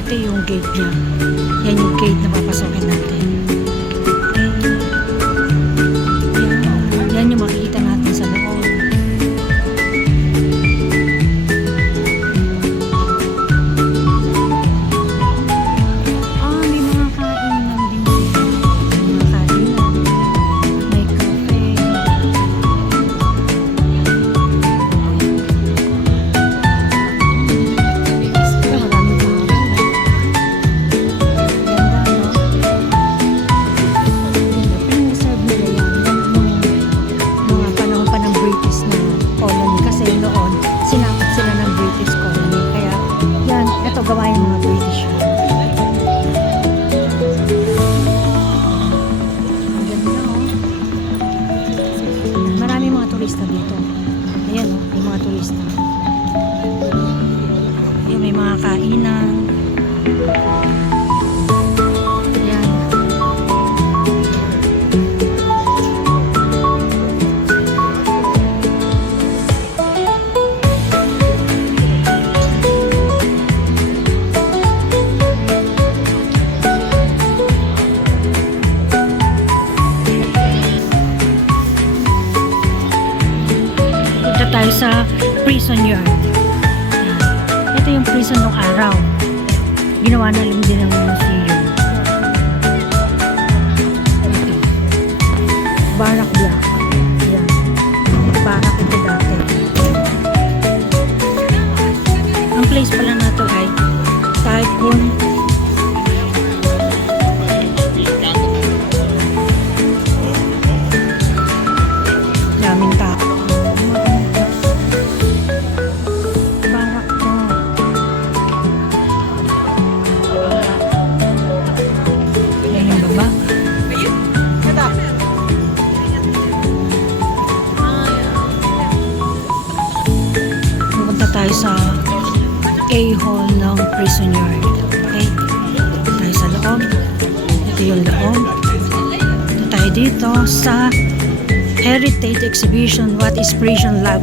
Ito yung gate niya. Yan yung gate na papasokin natin. Yan yung makikita natin sa loob. May mga kainan din dito. May mga kainan. May cafe. Maraming tao. Ganda, no? Pinag-serve nila yan. Mga panahon pa ng British na colony. Kasi noon, sinakop sila ng British colony. Kaya, yan, ito gawain ng mga British. Ang ganda, oh. Maraming mga turista dito. Ayan, oh, may mga turista. Ayan, may mga kainan. Ayan. Punta tayo sa prison yard. Ayan. Ito yung prison nung araw. Ginawa na lang din ng museum. Ito. Barak block. Ayan. Barak ito dati. Ang place pala na to ay Typhoon. Daming tao. Barak to. Yan yung baba. Pupunta tayo sa A-hall ng prison yard. Okay? Tayo sa loob. Ito yung loob. Ito tayo dito sa Heritage Exhibition. What is prison life?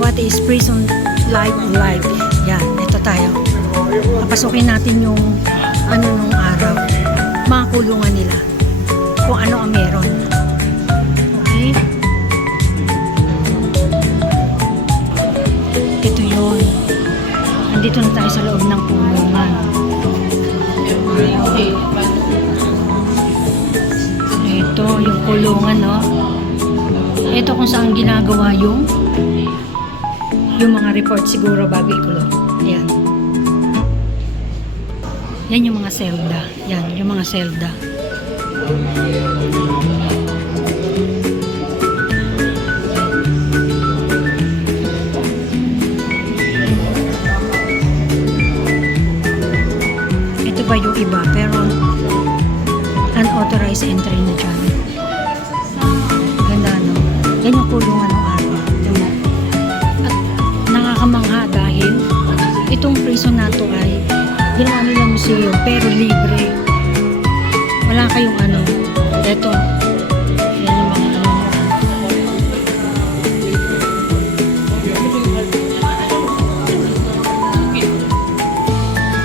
What is prison life? Yan, ito tayo. Papasukin natin yung ano nung araw. Mga kulungan nila. Kung ano ang meron. Okay? Ito yun. Andito na tayo sa loob ng kulungan. Ito yung kulungan, no? Ito kung saan ginagawa yung mga report siguro bago ikulong. Ayan. Yan yung mga selda. Yan, yung mga selda. Ito ba yung iba? Pero unauthorized entry na dyan. Ganda, no? Yan yung kulungan ng araw. At nakakamangha dahil itong prison na to ay ginawa nila museum pero libre. Wala kayong ano. Ito. Yan yung mga ano.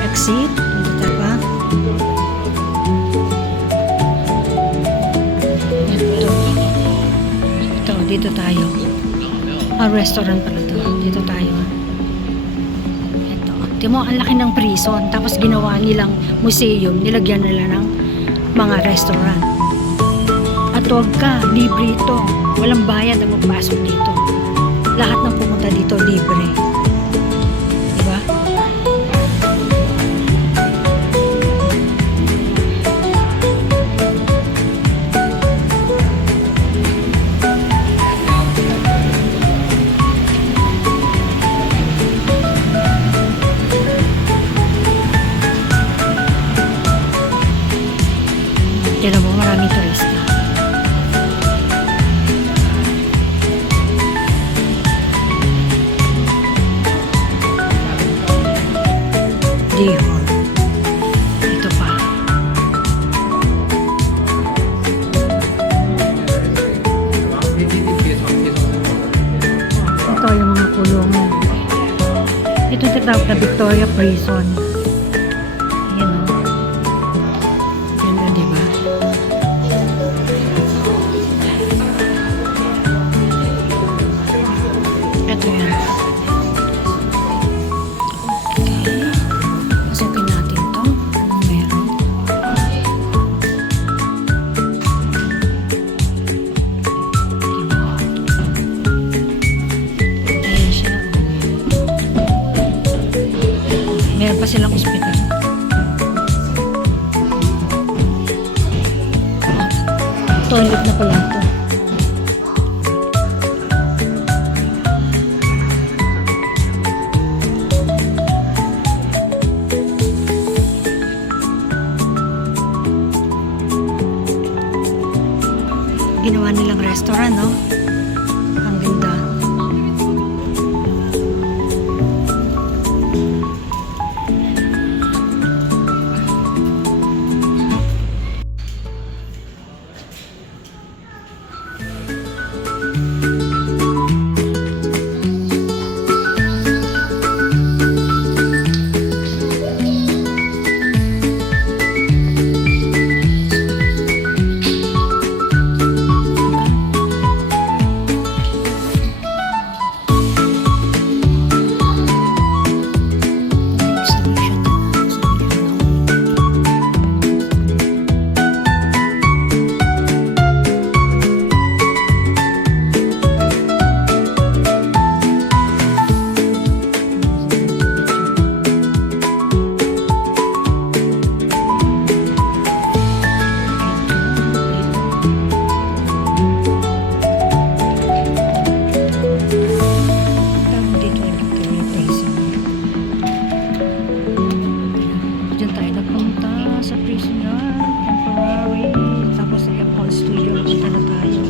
Exit. Dito tayo ba? Ito. Dito tayo. Restaurant pala to. Dito tayo. Ito mo, ang laki ng prison. Tapos ginawa nilang museum. Nilagyan nila ng mga restaurant. At huwag ka, libre ito. Walang bayad ang magpasok dito. Lahat ng pumunta dito, libre. Diba? Tignan mo, maraming turista. D-hall. Ito pa. Ito yung mga kulungan. Ito tinatawag na Victoria Prison. Meron pa silang ospital. Toilet na pala ito. Ginawa nilang restaurant, no? Ang ganda. Diyan tayo nagpunta sa prisoner, temporary, tapos sa Apple Studio, punta na tayo.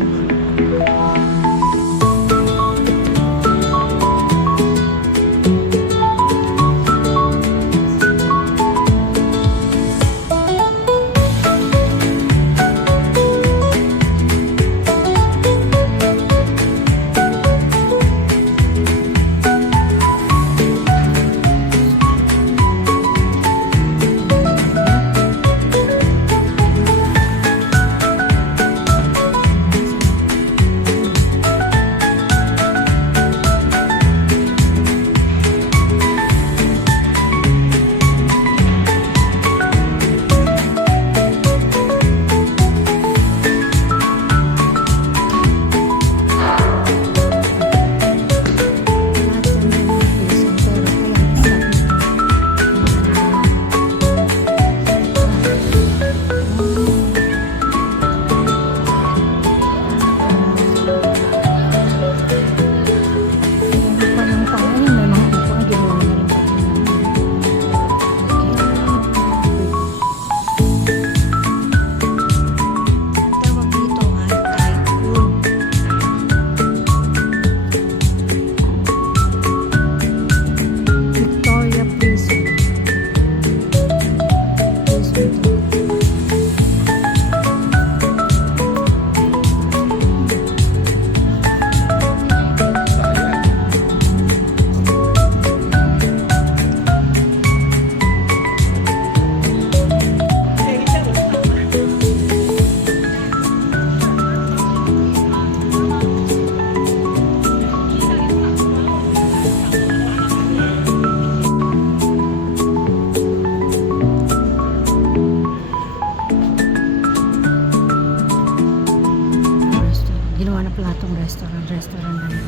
Ginawa na pala itong restaurant na yun.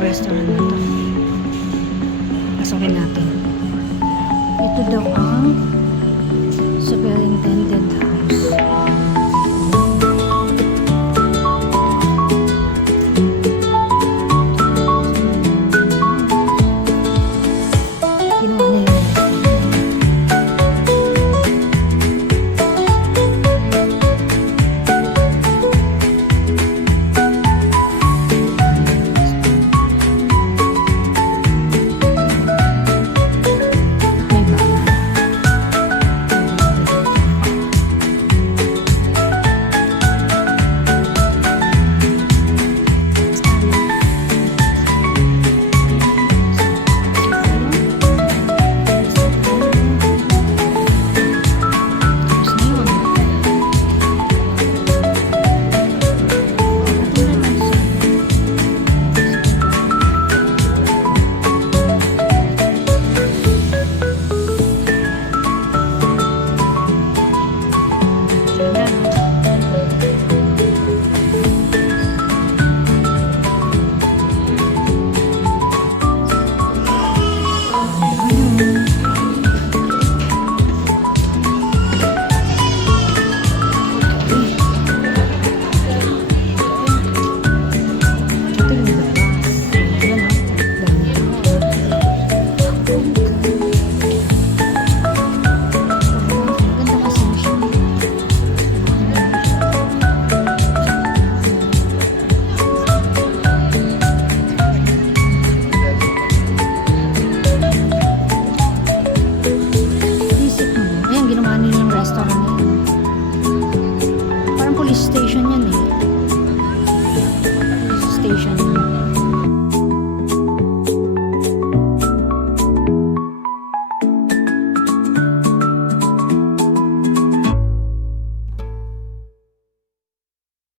Restaurant na to. Pasukin natin. Ito daw ang Superintendent House. Ginawa niya yung restaurant.